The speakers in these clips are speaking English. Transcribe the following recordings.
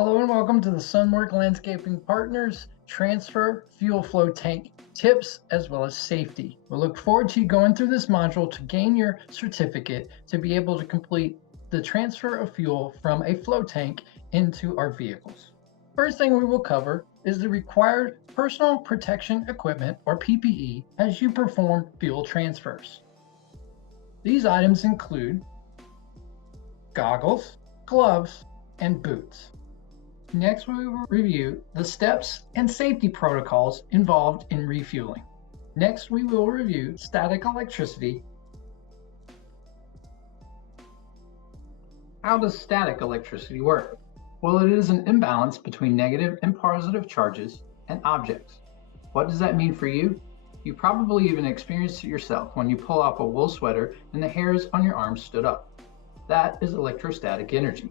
Hello and welcome to the SunWorks Landscaping Partners Transfer Fuel Flow Tank tips as well as safety. We look forward to you going through this module to gain your certificate to be able to complete the transfer of fuel from a flow tank into our vehicles. First thing we will cover is the required personal protection equipment or PPE as you perform fuel transfers. These items include goggles, gloves, and boots. Next, we will review the steps and safety protocols involved in refueling. Next, we will review static electricity. How does static electricity work? Well, it is an imbalance between negative and positive charges and objects. What does that mean for you? You probably even experienced it yourself when you pull off a wool sweater and the hairs on your arms stood up. That is electrostatic energy.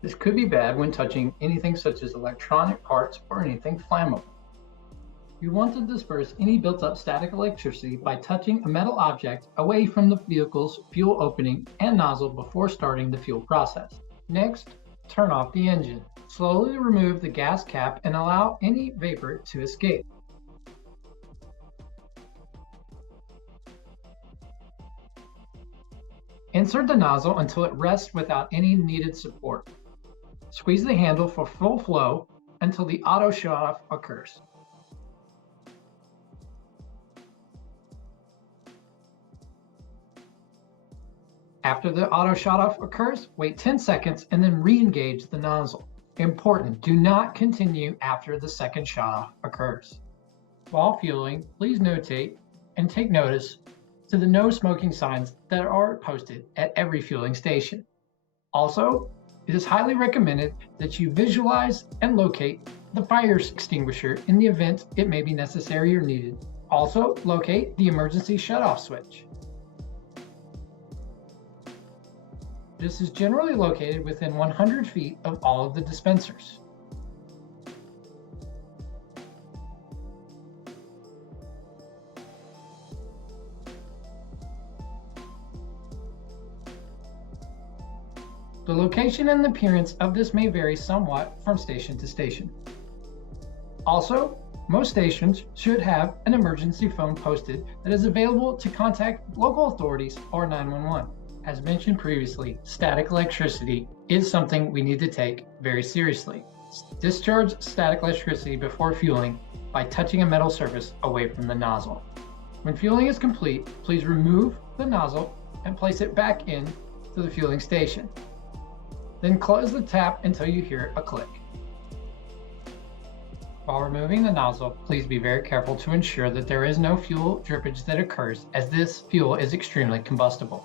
This could be bad when touching anything such as electronic parts or anything flammable. You want to disperse any built-up static electricity by touching a metal object away from the vehicle's fuel opening and nozzle before starting the fuel process. Next, turn off the engine. Slowly remove the gas cap and allow any vapor to escape. Insert the nozzle until it rests without any needed support. Squeeze the handle for full flow until the auto shut-off occurs. After the auto shut-off occurs, wait 10 seconds and then re-engage the nozzle. Important, do not continue after the second shut-off occurs. While fueling, please notate and take notice to the no smoking signs that are posted at every fueling station. Also, it is highly recommended that you visualize and locate the fire extinguisher in the event it may be necessary or needed. Also, locate the emergency shutoff switch. This is generally located within 100 feet of all of the dispensers. The location and appearance of this may vary somewhat from station to station. Also, most stations should have an emergency phone posted that is available to contact local authorities or 911. As mentioned previously, static electricity is something we need to take very seriously. Discharge static electricity before fueling by touching a metal surface away from the nozzle. When fueling is complete, please remove the nozzle and place it back in to the fueling station. Then close the tap until you hear a click. While removing the nozzle, please be very careful to ensure that there is no fuel drippage that occurs, as this fuel is extremely combustible.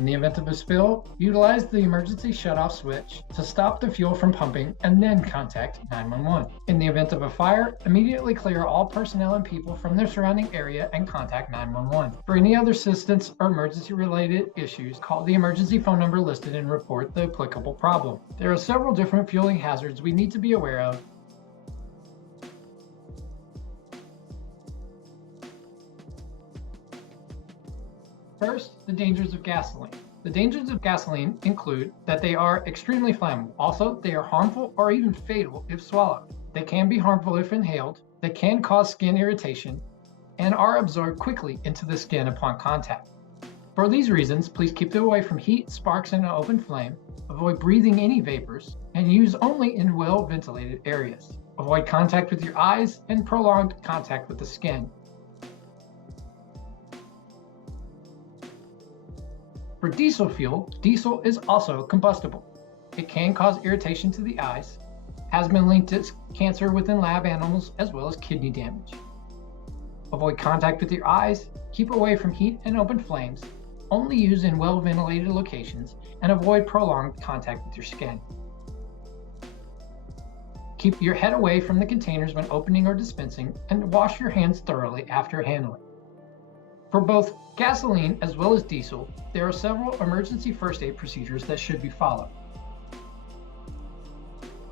In the event of a spill, utilize the emergency shutoff switch to stop the fuel from pumping and then contact 911. In the event of a fire, immediately clear all personnel and people from their surrounding area and contact 911. For any other assistance or emergency-related issues, call the emergency phone number listed and report the applicable problem. There are several different fueling hazards we need to be aware of. First, the dangers of gasoline. The dangers of gasoline include that they are extremely flammable. Also, they are harmful or even fatal if swallowed. They can be harmful if inhaled. They can cause skin irritation and are absorbed quickly into the skin upon contact. For these reasons, please keep them away from heat, sparks, and an open flame. Avoid breathing any vapors and use only in well-ventilated areas. Avoid contact with your eyes and prolonged contact with the skin. For diesel fuel, diesel is also combustible. It can cause irritation to the eyes, has been linked to cancer within lab animals as well as kidney damage. Avoid contact with your eyes, keep away from heat and open flames, only use in well-ventilated locations, and avoid prolonged contact with your skin. Keep your head away from the containers when opening or dispensing, and wash your hands thoroughly after handling. For both gasoline as well as diesel, there are several emergency first aid procedures that should be followed.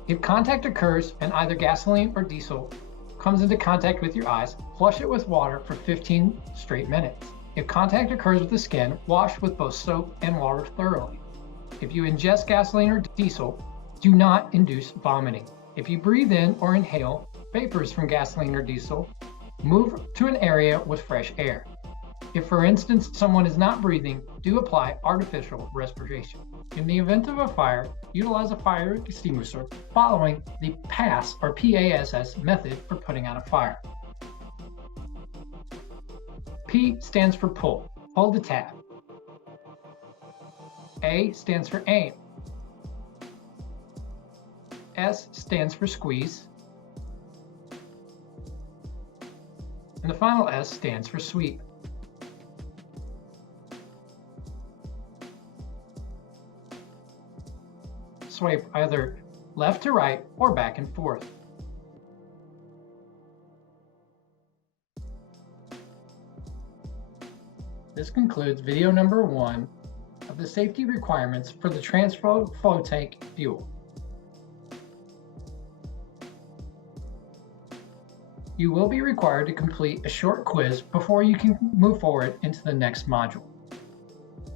If contact occurs in either gasoline or diesel, comes into contact with your eyes, flush it with water for 15 straight minutes. If contact occurs with the skin, wash with both soap and water thoroughly. If you ingest gasoline or diesel, do not induce vomiting. If you breathe in or inhale vapors from gasoline or diesel, move to an area with fresh air. If, for instance, someone is not breathing, do apply artificial respiration. In the event of a fire, utilize a fire extinguisher following the PASS or PASS method for putting out a fire. P stands for pull. Hold the tab. A stands for aim. S stands for squeeze. And the final S stands for sweep. Swipe either left to right or back and forth. This concludes video number 1 of the safety requirements for the transfer flow tank fuel. You will be required to complete a short quiz before you can move forward into the next module.